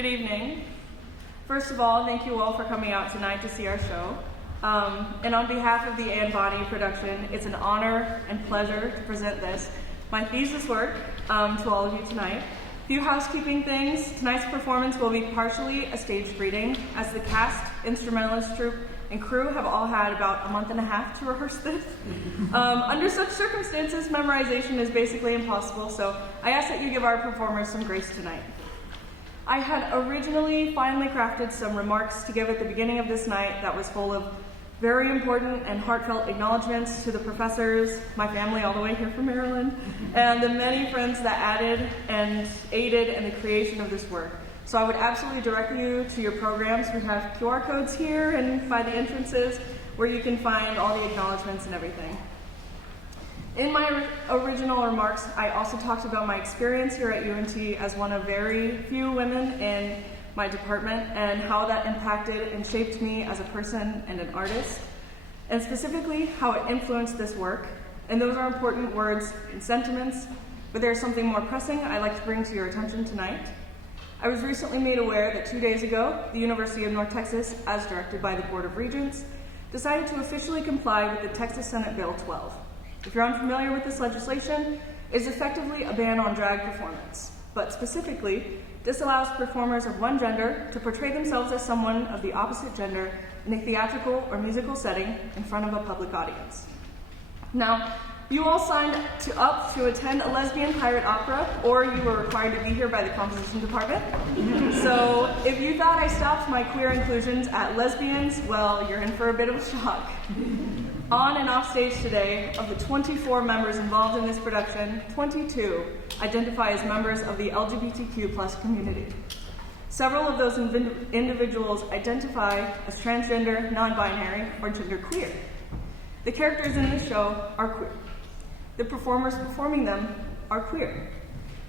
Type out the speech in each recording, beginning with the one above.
Good evening. First of all, thank you all for coming out tonight to see our show. And on behalf of the Anne Bonny production, it's an honor and pleasure to present this, my thesis work, to all of you tonight. A few housekeeping things. Tonight's performance will be partially a staged reading, as the cast, instrumentalist troupe, and crew have all had about a month and a half to rehearse this. Under such circumstances, memorization is basically impossible, so I ask that you give our performers some grace tonight. I had originally finally crafted some remarks to give at the beginning of this night that was full of very important and heartfelt acknowledgments to the professors, my family all the way here from Maryland, and the many friends that added and aided in the creation of this work. So I would absolutely direct you to your programs. We have QR codes here and by the entrances where you can find all the acknowledgments and everything. In my original remarks, I also talked about my experience here at UNT as one of very few women in my department and how that impacted and shaped me as a person and an artist, and specifically how it influenced this work. And those are important words and sentiments, but there's something more pressing I'd like to bring to your attention tonight. I was recently made aware that 2 days ago, the University of North Texas, as directed by the Board of Regents, decided to officially comply with the Texas Senate Bill 12. If you're unfamiliar with this legislation, it is effectively a ban on drag performance, but specifically, this allows performers of one gender to portray themselves as someone of the opposite gender in a theatrical or musical setting in front of a public audience. Now, you all signed up to attend a lesbian pirate opera, or you were required to be here by the composition department. So if you thought I stopped my queer inclusions at lesbians, well, you're in for a bit of a shock. On and off stage today, of the 24 members involved in this production, 22 identify as members of the LGBTQ+ community. Several of those individuals identify as transgender, non-binary, or genderqueer. The characters in this show are queer. The performers performing them are queer.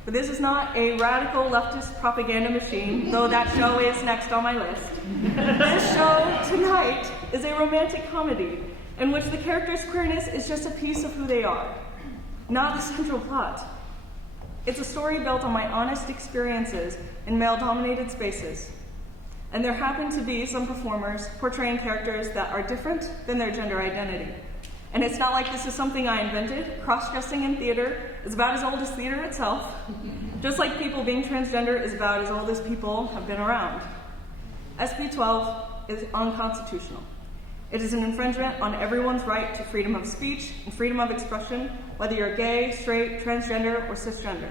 But this is not a radical leftist propaganda machine, though that show is next on my list. This show tonight is a romantic comedy in which the characters' queerness is just a piece of who they are, not the central plot. It's a story built on my honest experiences in male-dominated spaces. And there happen to be some performers portraying characters that are different than their gender identity. And it's not like this is something I invented. Cross-dressing in theater is about as old as theater itself, just like people being transgender is about as old as people have been around. SB 12 is unconstitutional. It is an infringement on everyone's right to freedom of speech and freedom of expression, whether you're gay, straight, transgender, or cisgender.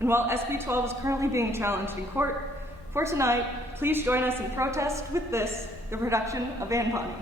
And while SB 12 is currently being challenged in court, for tonight, please join us in protest with this, the production of Anne Bonny.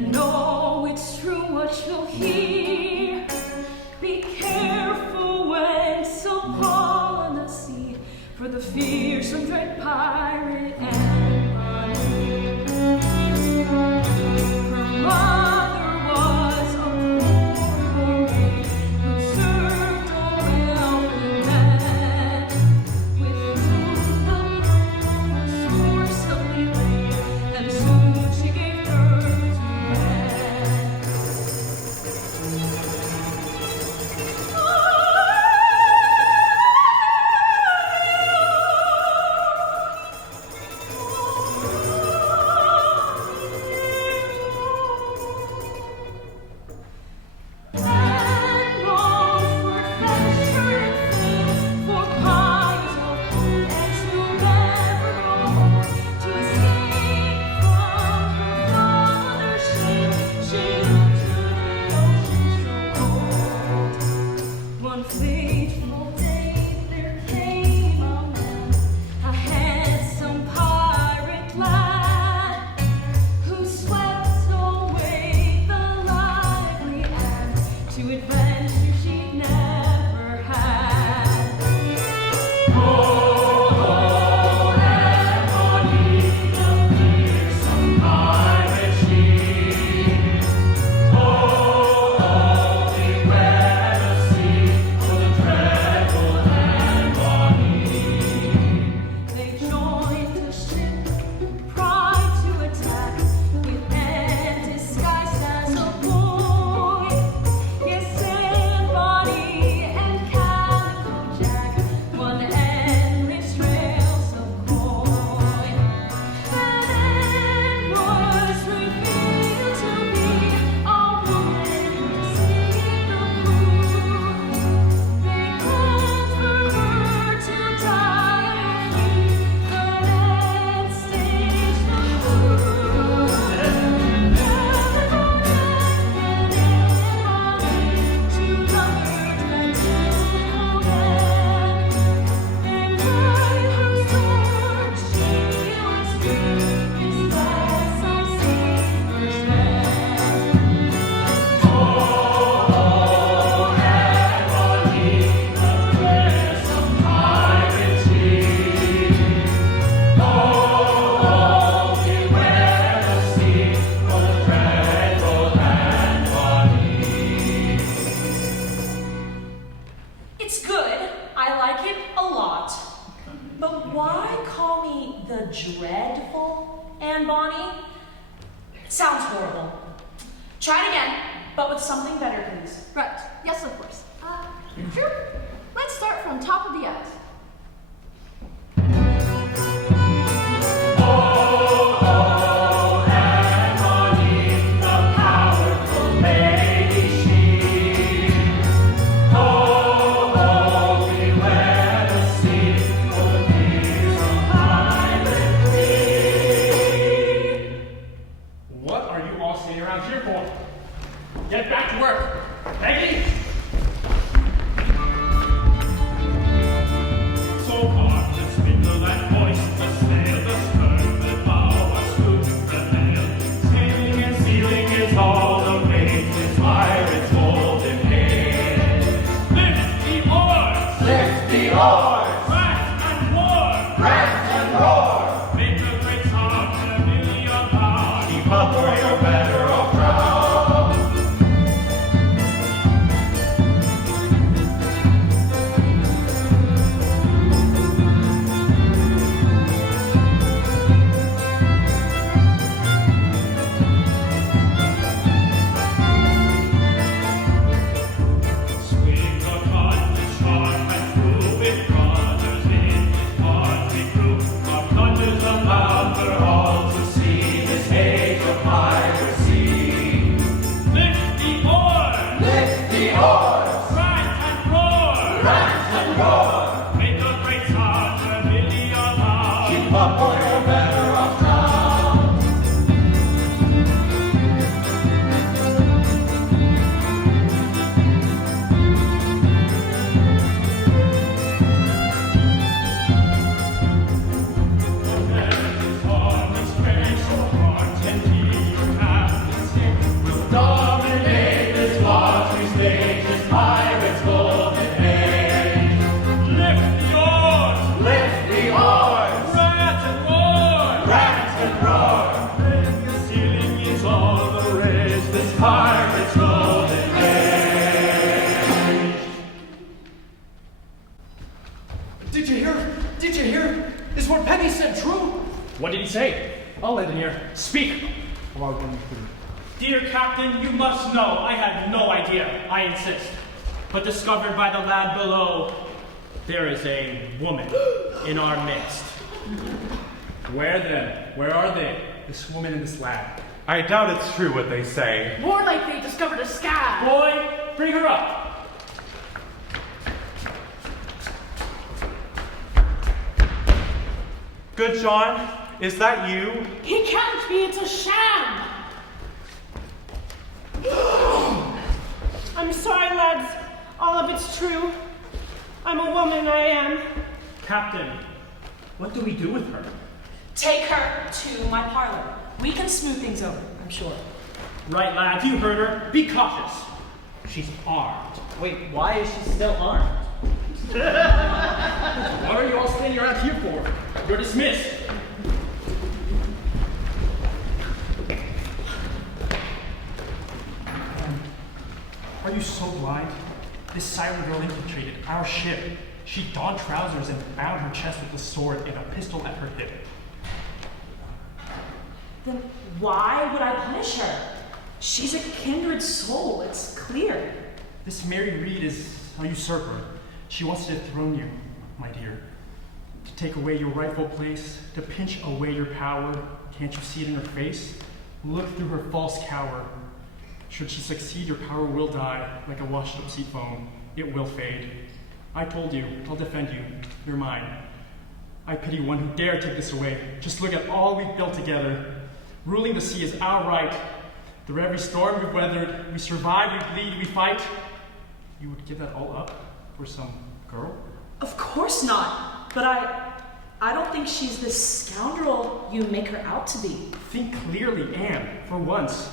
And know it's true what you'll hear. Be careful when so upon the sea, for the fearsome dread pirate and bunny. Her mother was a poor maid who served a wealthy man, with whom the girl was sorely laid, and soon she gave birth to man. And Rosewood ventured for pies of gold, and to never know, to escape from her father's shame, she looked to the ocean so cold. One fateful day there came a man, a handsome pirate lad, who swept away the lively Anne to adventure she'd never had. Oh, Ebony, the fearsome pirate she. Oh, beware the sea, for the dreadful Anne Bonny. They joined the ship, tried to attack, with Anne disguised as a boy. Yes, Anne Bonny and Calico Jack, one endless trails of coin. And Anne was revealed to be a woman who deceived the fool. They called for her to die or flee, but Anne staged the fool. And Calico Jack and Anne Bonny, two lovers met to again. And by her sword she was free, this last I see firsthand. Oh, Ebony, the fearsome pirate she. Oh, beware the sea, for the dreadful Anne Bonny. It's good. I like it a lot. But why call me the dreadful Anne Bonny? It sounds horrible. Try it again, but with something better, please. Right. Yes, of course. Sure. Let's start from top of the act. Oh, Anne Bonny, the powerful lady she. Oh, beware the sea, for the fearsome pirate be. What are you all sitting around here for? Get back to work. Peggy! So hard to spindle and hoist the sail, the stern, the bow, a scoop, the mail. Sailing and sealing is all the rage, this pirate's golden age. Lift the oars! Lift the oars! Crack and roar! Crack and roar! Make a great song, a million pounds. Keep up or you're better off drowned. Swing the cotton sharp and true with brothers in his party crew. Our plunges allowed for all to see this age of piracy. Lift the oars! Lift the oars! Crack and roar! Crack and roar! Make a great start, a million pounds. Keep up or you're better off drowned. The man is on his face, so hard and he you have to sing. Did you hear? Is what Penny said true? What did he say? I'll lend an ear. Speak. Or I'll run you through. Dear Captain, you must know I had no idea, I insist. But discovered by the lad below, there is a woman in our midst. Where then? Where are they? This woman and this lad. I doubt it's true what they say. More like they discovered a scab. Boy, bring her up. Good John, is that you? He can't be, it's a sham. I'm sorry, lads. All of it's true. I'm a woman, I am. Captain, what do we do with her? Take her to my parlor. We can smooth things over, I'm sure. Right, lads, you heard her. Be cautious. She's armed. Wait, why is she still armed? What are you all standing around here for? You're dismissed. Are you so blind? This siren girl infiltrated our ship. She donned trousers and bound her chest with a sword and a pistol at her hip. Then why would I punish her? She's a kindred soul, it's clear. This Mary Reed is a usurper. She wants to dethrone you, my dear. To take away your rightful place, to pinch away your power. Can't you see it in her face? Look through her false cower. Should she succeed, your power will die, like a washed-up sea foam. It will fade. I told you, I'll defend you. You're mine. I pity one who dare take this away. Just look at all we've built together. Ruling the sea is our right. Through every storm we've weathered, we survive, we bleed, we fight. You would give that all up for some girl? Of course not. But I don't think she's the scoundrel you make her out to be. Think clearly, Anne, for once.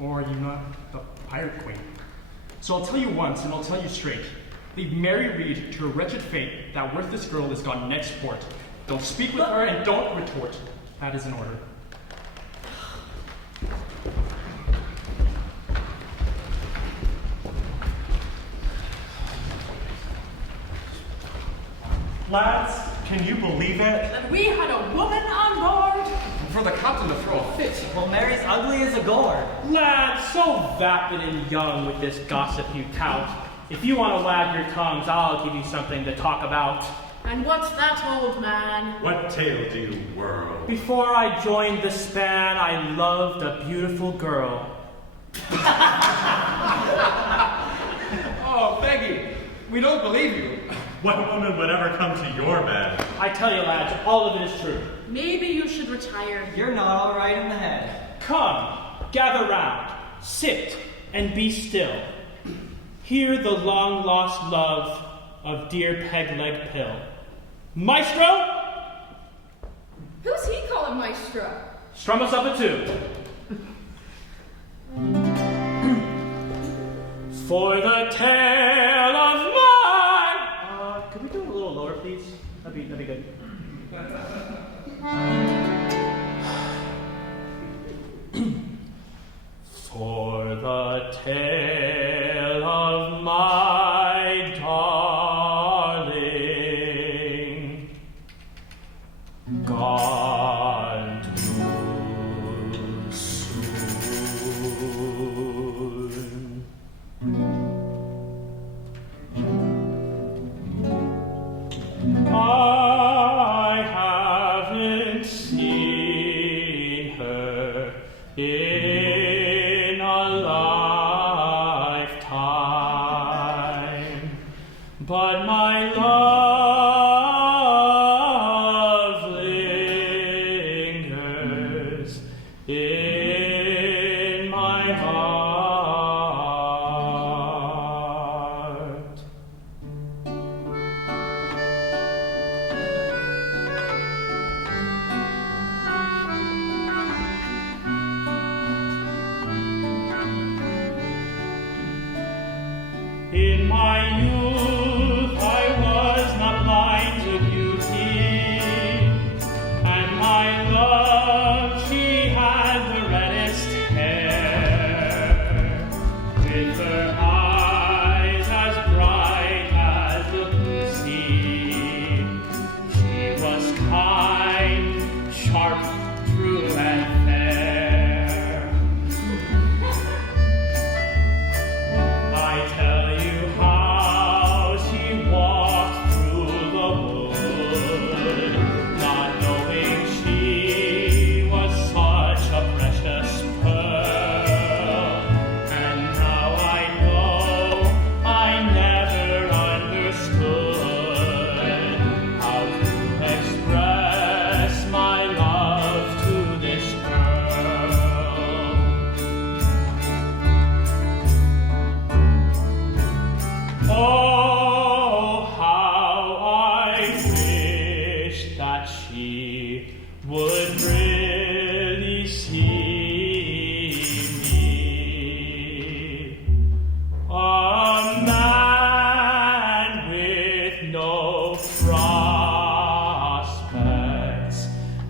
Or are you not the pirate queen? So I'll tell you once, and I'll tell you straight. Leave Mary Reed to a wretched fate. That worthless girl is gone next port. Don't speak with her and don't retort. That is in order. Lads, can you believe it? And we had a woman on board. For the captain to throw a fit. Well, Mary's ugly as a gourd. Lads, so vapid and young with this gossip you tout. If you want to wag your tongues, I'll give you something to talk about. And what's that, old man? What tale do you whirl? Before I joined the span, I loved a beautiful girl. Oh, Peggy, we don't believe you. What woman would ever come to your bed? I tell you, lads, all of it is true. Maybe you should retire. You're not all right in the head. Come, gather round, sit, and be still. Hear the long-lost love of dear Peg-Leg Pill. Maestro, Who's he calling maestro? strum us up a tune. For the tale of mine. Could we do it a little lower, please? That'd be good. For the tale of my darling gone too soon. I haven't seen her in a lifetime, but my love lingers in my heart. In my youth I was not blind to beauty, and my love, she had the reddest hair, with her eyes as bright as the blue sea. She she would really see me. A man with no prospects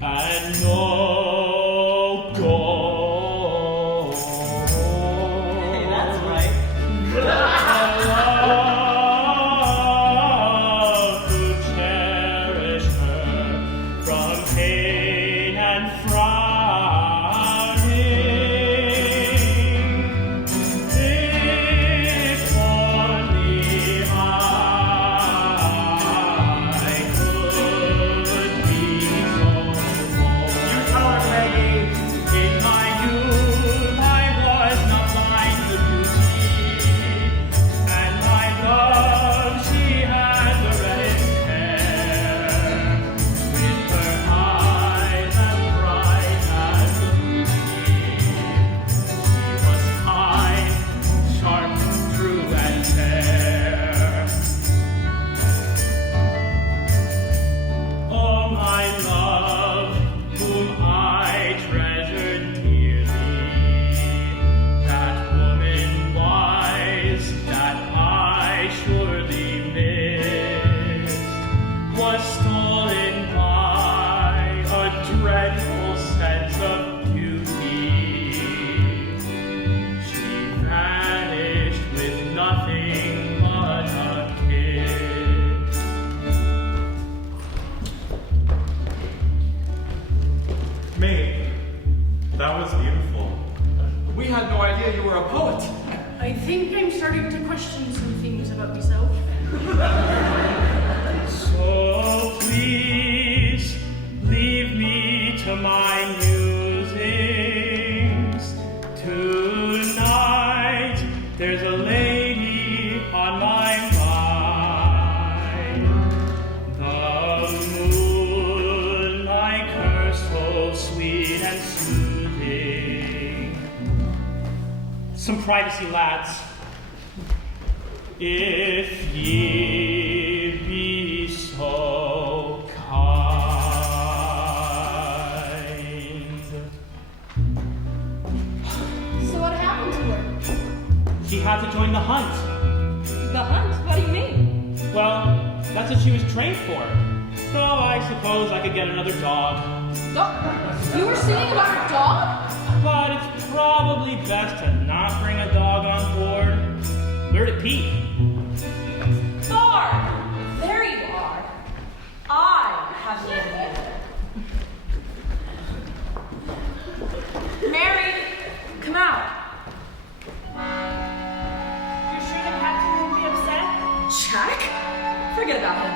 and no goal. Hey, that's right. Love to cherish her from pain and frowning. If only I could be so bold. You tell her, Maggie. In my youth, I was not blind to beauty, and my love, she had the reddest hair, with her eyes as bright as the moon. She was kind, sharp, true, and fair. Oh, my love, whom I treasured dearly, that woman wise that I surely missed, was stolen by a dreadful sense of beauty. She vanished with nothing but a kiss. Maeve, that was beautiful. We had no idea you were a poet. I think I'm starting to question some things about myself. So please leave me to my musings. Tonight there's a lady on my mind. The moon like her so sweet and soothing. Some privacy, lads. If ye be so kind. So what happened to her? She had to join the hunt. The hunt? What do you mean? Well, that's what she was trained for. So I suppose I could get another dog. You were singing about her dog? But it's probably best to not bring a dog on board. Where'd it pee? Thor! There you are. I have the idea. Mary, come out. You're sure the captain won't be upset? Jack? Forget about him.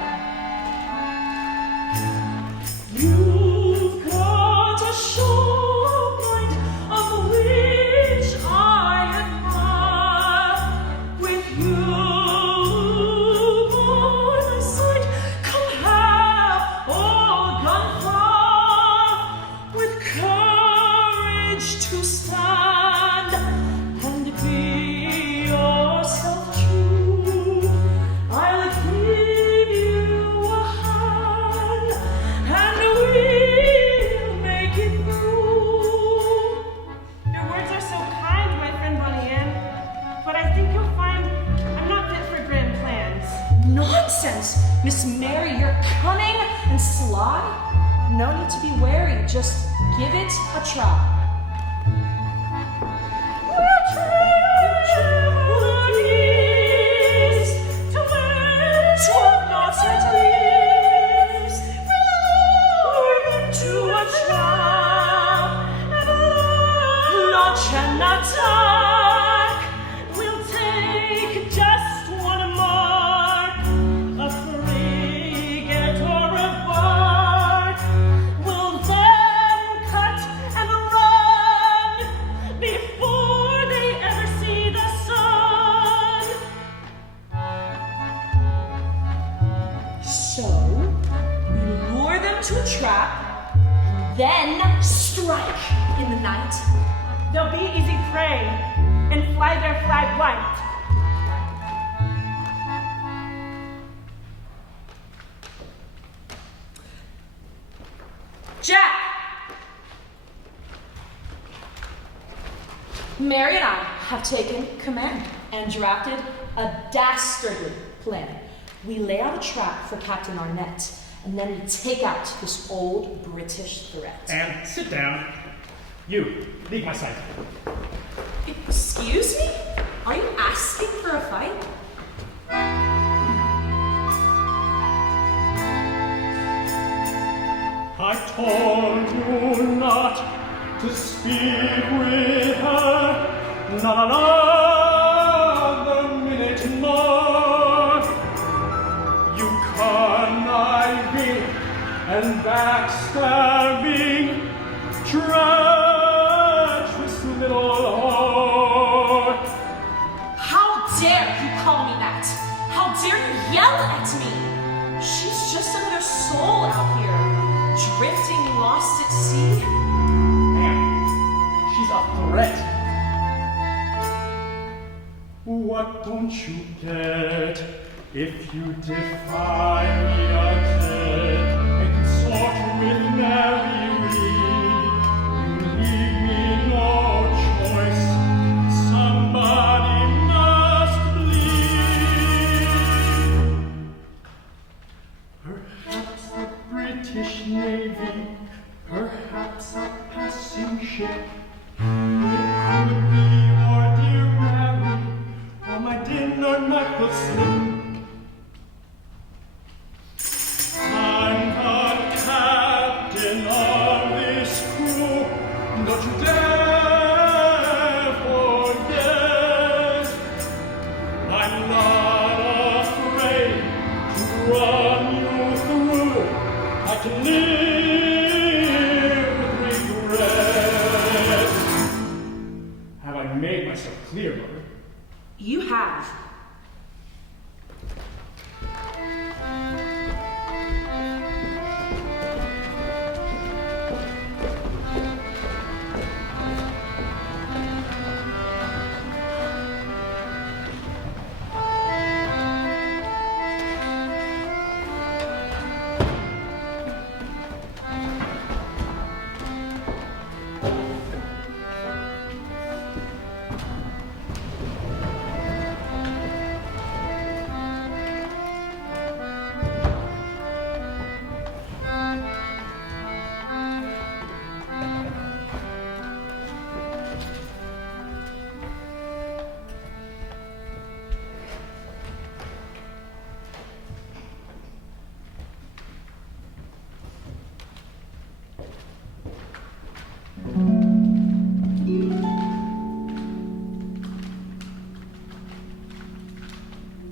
You've got a sharp mind of which I admire. With you by my side, come have all gone far. With courage to stand and be yourself true, I'll give you a hand and we'll make it through. Your words are so kind, my friend Bonnie Ann. But I think you'll find I'm not fit for grand plans. Nonsense! Miss Mary, you're cunning and sly. No need to be wary, just give it a try. Attack. We'll take just one mark, a frigate or a bark. We'll then cut and run before they ever see the sun. So we lure them to a trap, and then strike in the night. They'll be easy prey and fly their flag white. Jack! Mary and I have taken command and drafted a dastardly plan. We lay out a trap for Captain Arnett, and then we take out this old British threat. And sit down. You, leave my sight. Excuse me? Are you asking for a fight? I told you not to speak with her, not another minute more. You conniving and backstabbing, treacherous little whore. How dare you call me that? How dare you yell at me? She's just another soul out here, drifting lost at sea. Ma'am, she's a threat. What don't you get if you defy me again and consort with Mary Reed? You leave me no choice. Somebody must bleed. Perhaps the British Navy, perhaps a passing ship. It could be your dear Mary, or my dinner knife will slip. I'm the captain of this crew, don't you dare forget. I'm not afraid to run you through. I can live with regret. Have I made myself clear, Mother? You have.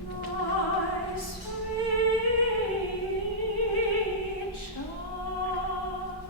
My sweet child,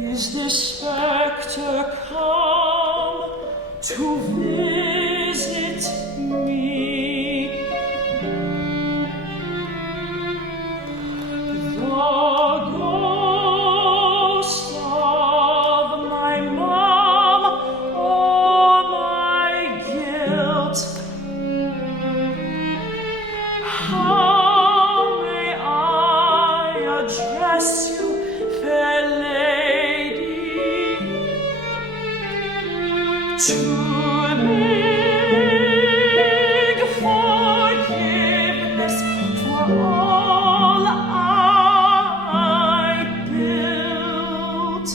Is this spectre come to visit me? The ghost of my mom or my guilt? How may I all I built.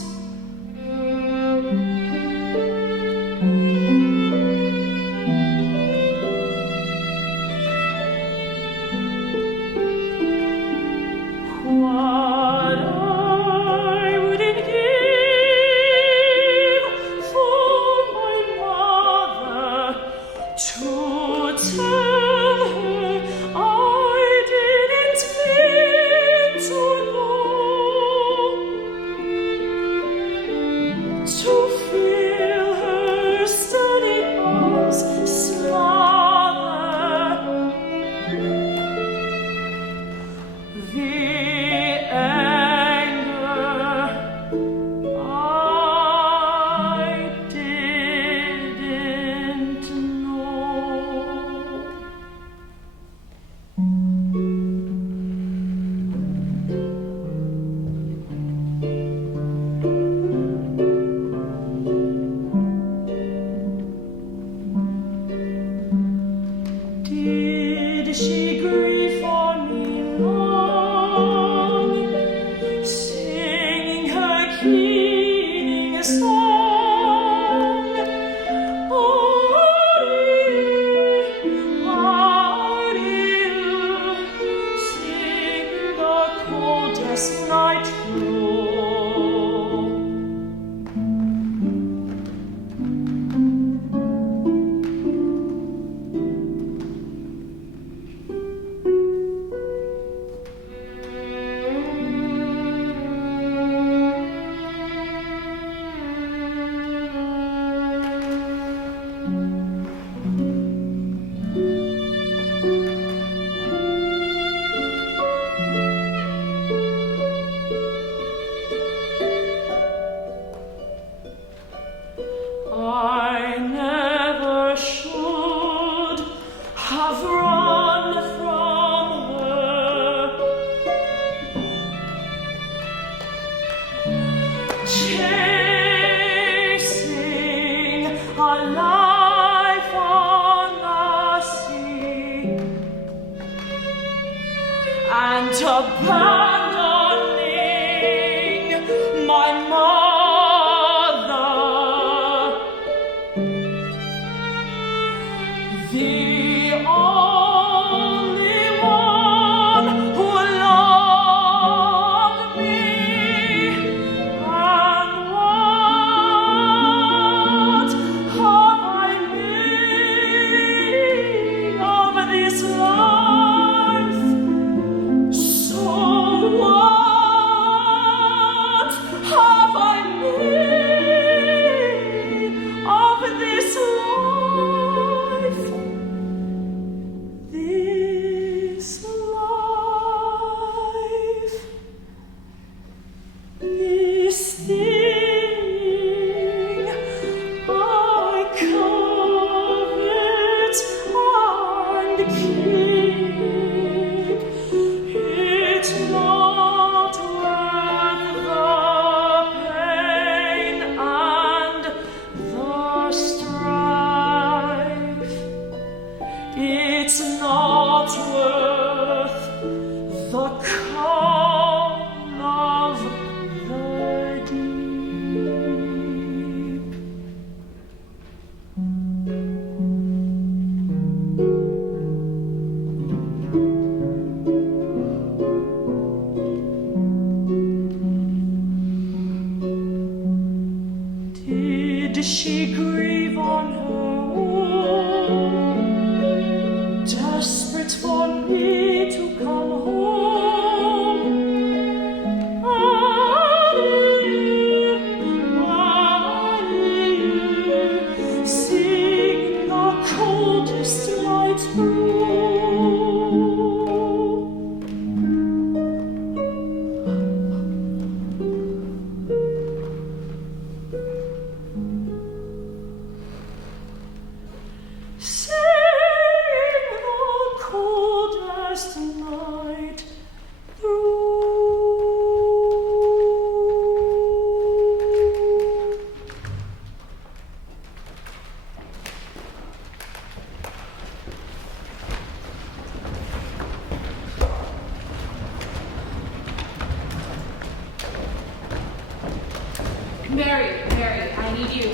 What I wouldn't give for my mother to tell her I didn't mean to go, to feel her steady arms smother the anger I didn't know. Did she grieve for me long, singing her keening song? Sing the coldest night through. I never should have run from her, chasing a life on the sea, and abandoning my mother. The only one who loved me, and what have I made of this life? So Mary, I need you.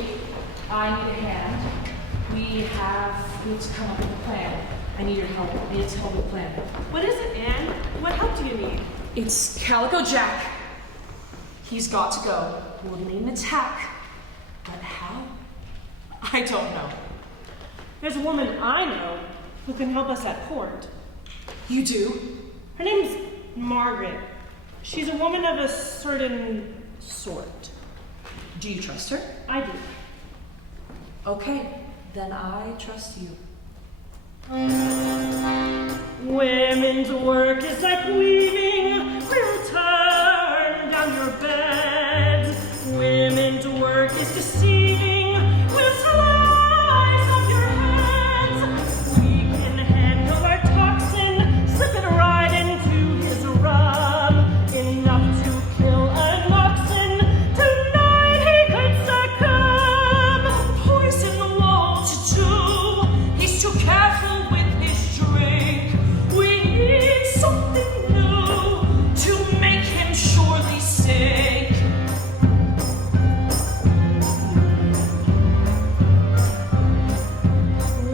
I need a hand. We have to come up with a plan. I need your help. I need to help with a plan. What is it, Anne? What help do you need? It's Calico Jack. He's got to go. We'll need an attack. But how? I don't know. There's a woman I know who can help us at port. You do? Her name's Margaret. She's a woman of a certain sort. Do you trust her? I do. Okay, then I trust you. Women's work is like weaving. We'll turn down your bed. Women's work is deceiving. We'll slice off your heads. We can handle our toxin, slip it right into his rum. Enough to kill an oxen. Tonight he could succumb. Poison won't do. He's too careful with his drink. We need something new to make him surely sink.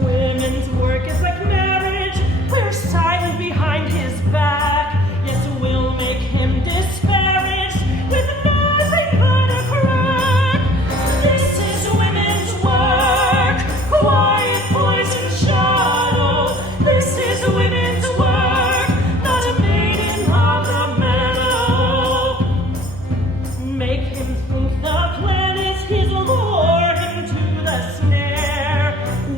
Women's work is like marriage. We're silent behind his back. Yes, we'll make him disparaged with nothing but a crack. This is women's work. Quiet poison shadow. This is women's work. Not a maiden of the meadow. Make him think the plan is his, lure him to the snare.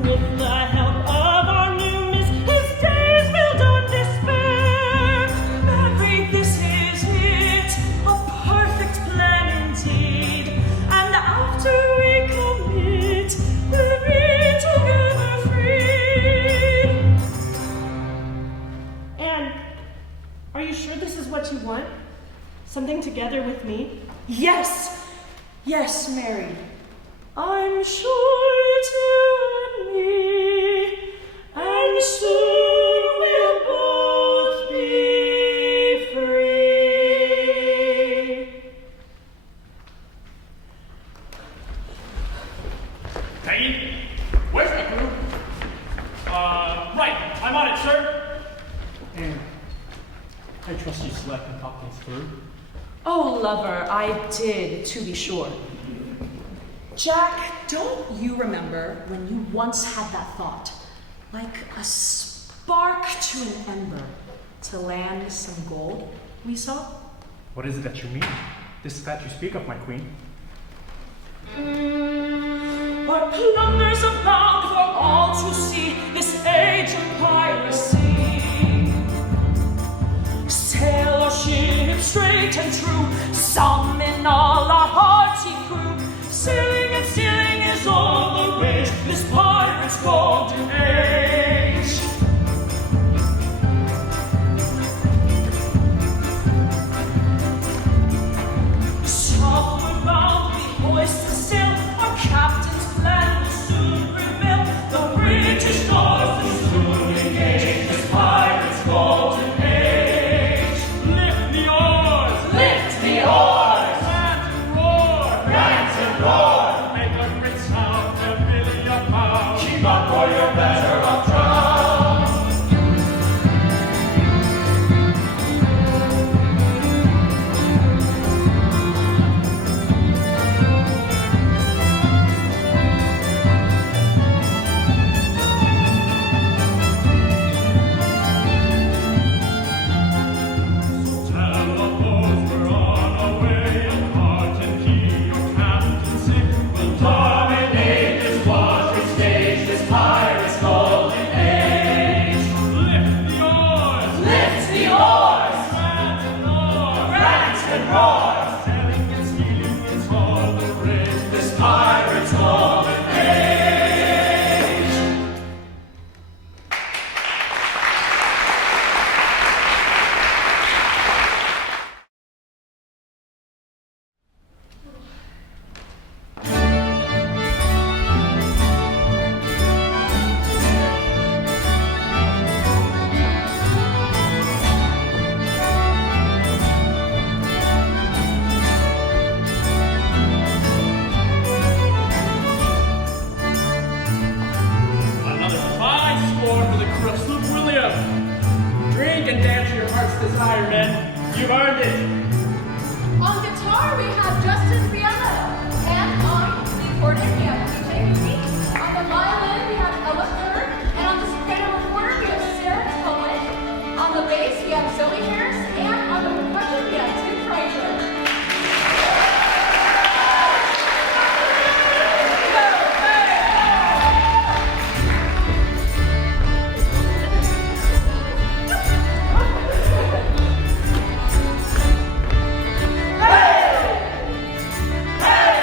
With the help of our new miss, his days filled on despair. Mary, this is it, a perfect plan indeed. And after we commit, we'll be together freed. Anne, are you sure this is what you want? Something together with me? Yes, yes, Mary. I'm sure to me, and soon we'll both be free. Peggy, where's my crew? Right, I'm on it, sir. And I trust you slept and thought things through. Oh, lover, I did, to be sure. Jack, don't you remember when you once had that thought, like a spark to an ember, to land some gold we saw? What is it that you mean? This that you speak of, my queen? But plunders abound for all to see, this age of piracy. Sail our ship straight and true, summon all our hearty crew. Sailing and stealing is all the rage, this pirate's golden age. All around we hoist the sail, our captain's plan will soon reveal. The British North is soon engaged, this pirate's golden age. Lift the oars! Lift the oars! Rant and roar! Rant and roar! Make a great sound, a million pounds. Keep up or you're better off drowned. Tell the boats we're on our way, and heart and key, your captain sick. We'll dominate this watery stage, this pirate's golden age. Lift the oars! Lift the oars! Rant and roar! Rant and roar! Selling and stealing is all the rage, This pirate's golden age. firemen. You've earned it. On guitar, we have Justin Fiala. And on the accordion, we have TJ Mooney. On the violin, we have Ella Thurr. And on the soprano recorder, we have Sarah Cohen. On the bass, we have Zoe Harris. And on the percussion, we have Tim Kreischer. Hey!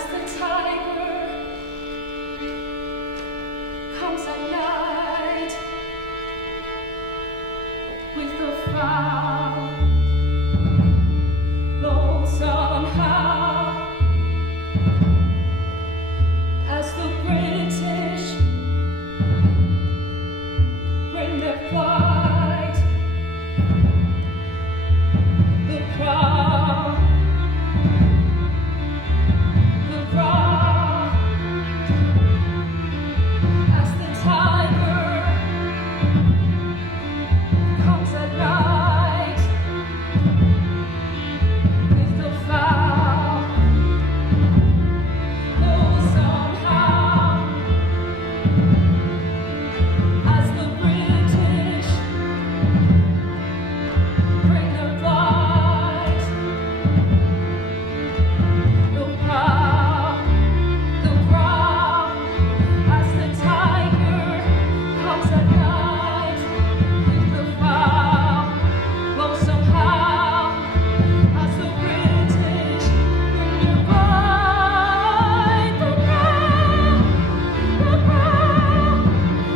as the tiger comes at night with the foul, lonesome howl, as the British bring their flight, the crowd, the crowd, as the tiger comes at night with the foul, lonesome howl, as the British bring their flight, the crowd, as the tiger comes at night with the foul, lonesome howl, as the British bring their flight, the crowd,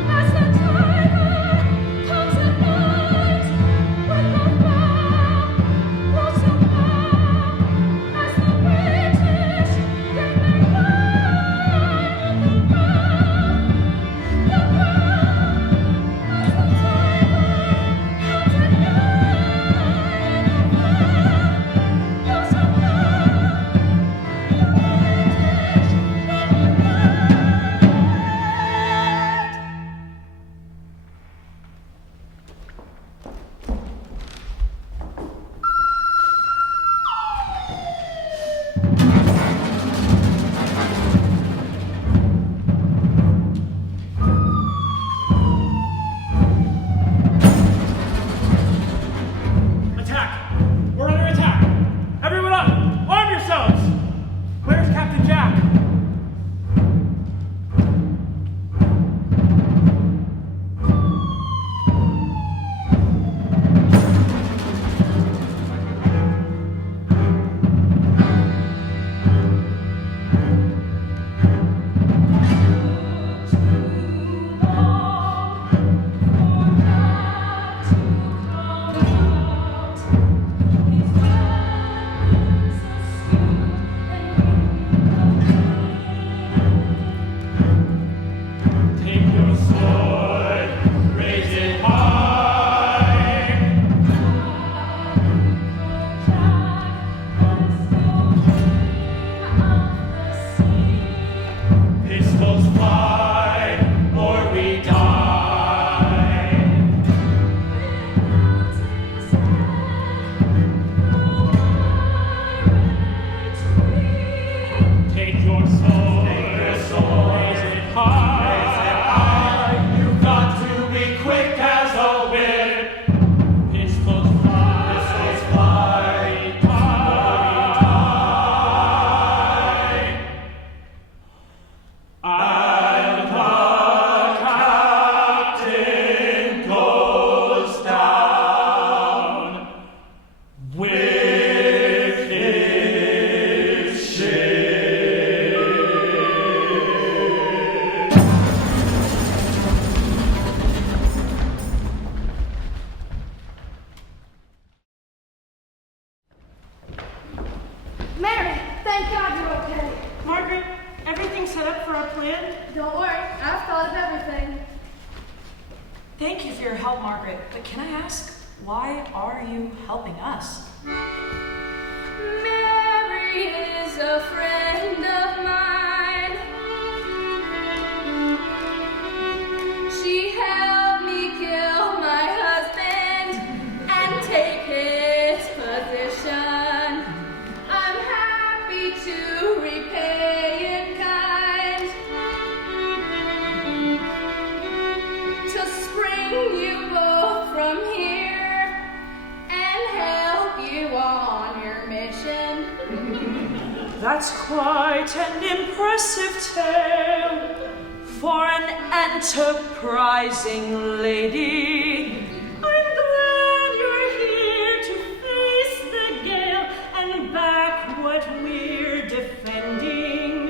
as the tiger comes at night with the foul, lonesome howl, as the British bring their flight, the crowd, as the tiger comes at Attack! We're under attack! Everyone up! Arm yourselves! Where's Captain Jack? Take your sword, raise it high. Pistols fly, or we die. Take your sword, raise it high. You've got to be quick as a whip. Pistols fly, die. And the captain goes down with his ship. Mary, thank God you're okay. Margaret, everything set up for our plan? Don't worry, I've thought of everything. Thank you for your help, Margaret. But can I ask, why are you helping us? Mary is a friend of mine. She helped me kill my husband and take his position. I'm happy to repay in kind. To spring you both from here and help you on your mission. That's quite an impressive tale for an enterprising lady. I'm glad you're here to face the gale and back what we're defending.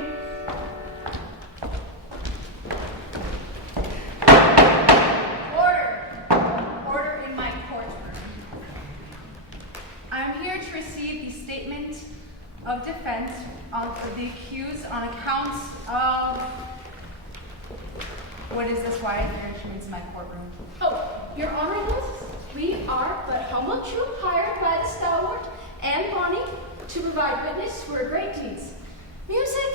receive the statement of defense for the accused on accounts of... What is this? Why is there instruments in my courtroom? Oh, Your Honorables, we are but humble troop hired by the stalwart Anne Bonny to provide witness for her great deeds. Music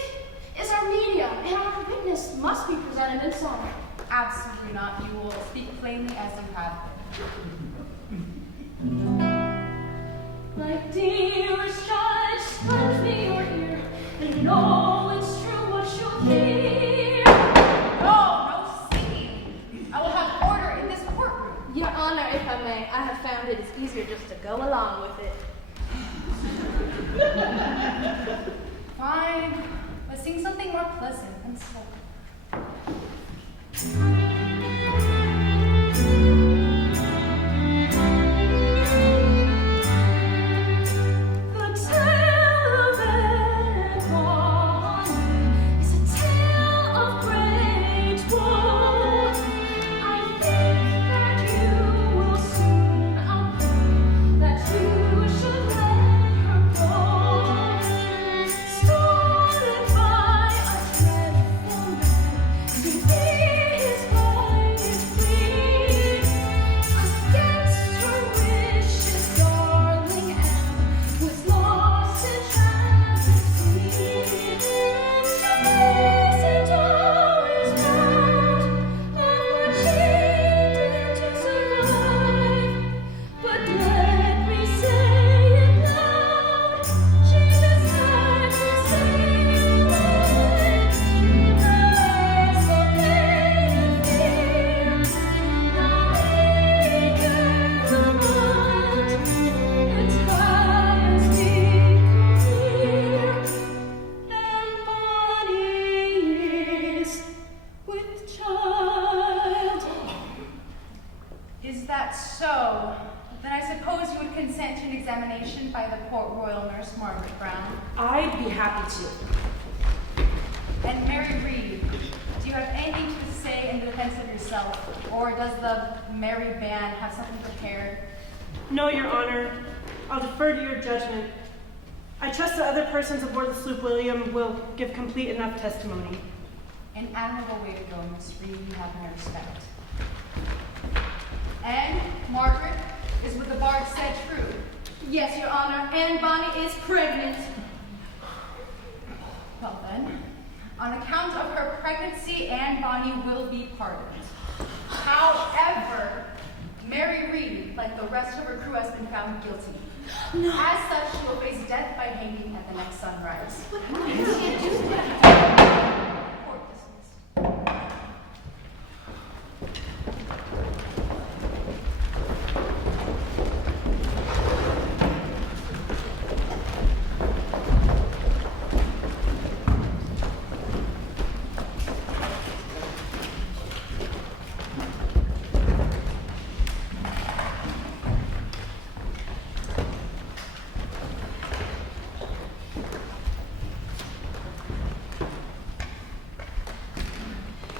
is our medium, and our witness must be presented in song. Absolutely not. You will speak plainly as you have My dearest judge, lend me your ear, and know it's true what you hear. No singing. I will have order in this courtroom. Your Honor, if I may, I have found it is easier just to go along with it. Fine. Let's sing something more pleasant and slow. The tale of Anne Bonny is a tale of great woe. I think that you will soon outgrow that you should let her go. Stolen by a dreadful man, to be his private queen. Against her wishes, darling Anne was lost in tragic sea. She isn't always proud of what she did to survive, but let me say it loud, she just had to stay alive. There's no pain and fear, no ache and lament. It has become clear, and Bonny is with child. Is that so? Then I suppose you would consent to an examination by the Port Royal nurse Margaret Brown. I'd be happy to. And Mary Reed, do you have anything to say in defense of yourself? Or does the Mary Band have something prepared? No, Your Honor. I'll defer to your judgment. I trust that other persons aboard the sloop William will give complete enough testimony. An admirable way to go, Miss Reed. You have my respect. And Margaret, is what the bard said true? Yes, Your Honor, Anne Bonny is pregnant. Well then, on account of her pregnancy, Anne Bonny will be pardoned. However, Mary Reed, like the rest of her crew, has been found guilty. As such, she will face death by hanging at the next sunrise. Court dismissed.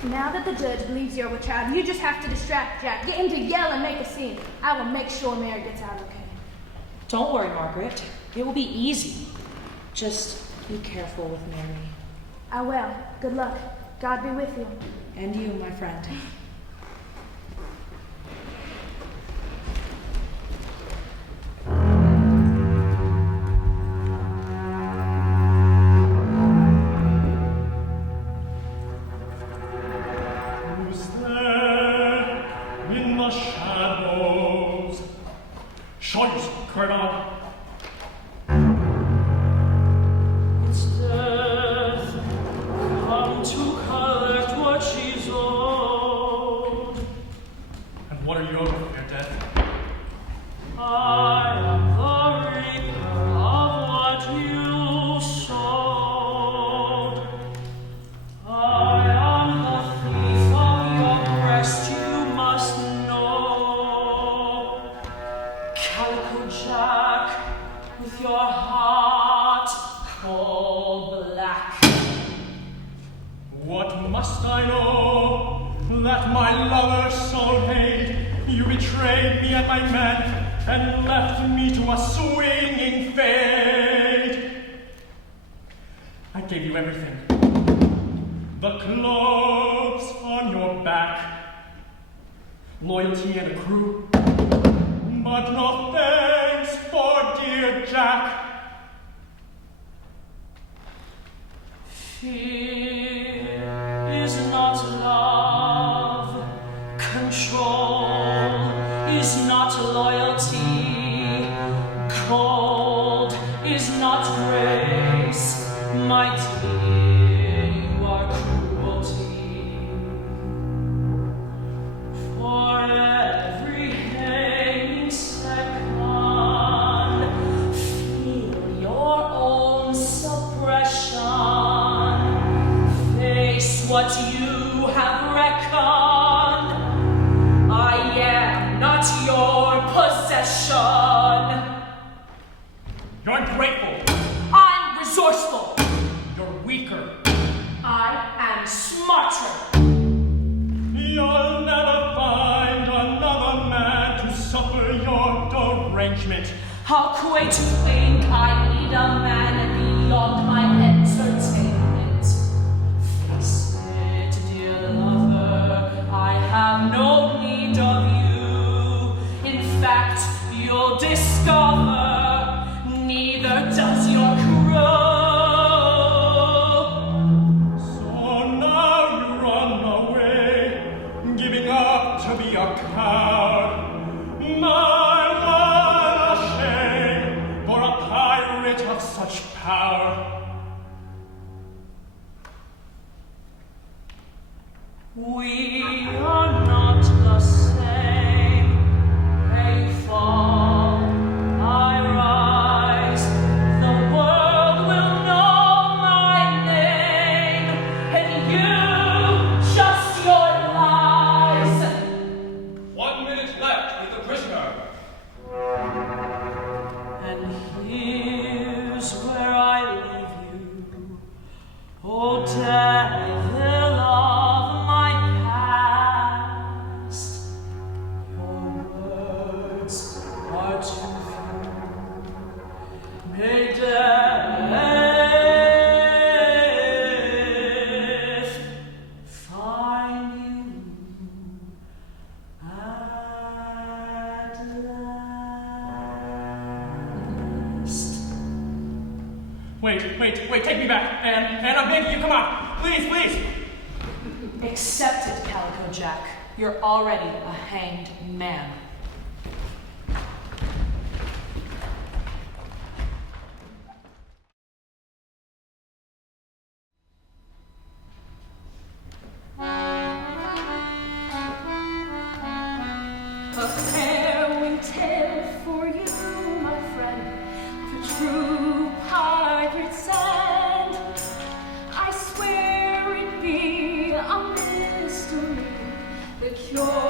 Now that the judge believes you're with child, you just have to distract Jack. Get him to yell and make a scene. I will make sure Mary gets out okay. Don't worry, Margaret. It will be easy. Just be careful with Mary. I will. Good luck. God be with you. And you, my friend. Who's there in the shadows? Scheiße, Colonel. It's death, come to collect what she's owed. And what are you owed for your death? I am the reaper of what you sowed. I am the thief of your breast, you must know. Calico Jack, with your heart coal black. What must I know that my lover so paid? You betrayed me and my men, and left me to a swinging fate. I gave you everything. The clothes on your back, loyalty and a crew, but no thanks for dear Jack. Fear is not love, control is not loyalty, cold is not grace, my dear, you are cruelty. For every hanging second, feel your own suppression. Face what you have reckoned. I am not your possession. You're ungrateful. I'm resourceful. You're weaker. I am smarter. You'll never find another man to suffer your derangement. How quaint to think I need a man beyond my entertainment. Face it, dear lover, I have no need of you. In fact, you'll discover neither does your crow. So now you run away, giving up to be a coward. My one a shame for a pirate of such power. We are not the same. They fall, I rise. The world will know my name, and you just your lies. 1 minute left with the prisoner. And here's where I leave you, oh devil of my past. Your words are too few. May death find you at last. Wait, take me back. And I'm begging you, come on. Please. Accept it, Calico Jack. You're already a hanged man. A harrowing tale for you, my friend, the true pirate's end. I swear it be a mystery, the cure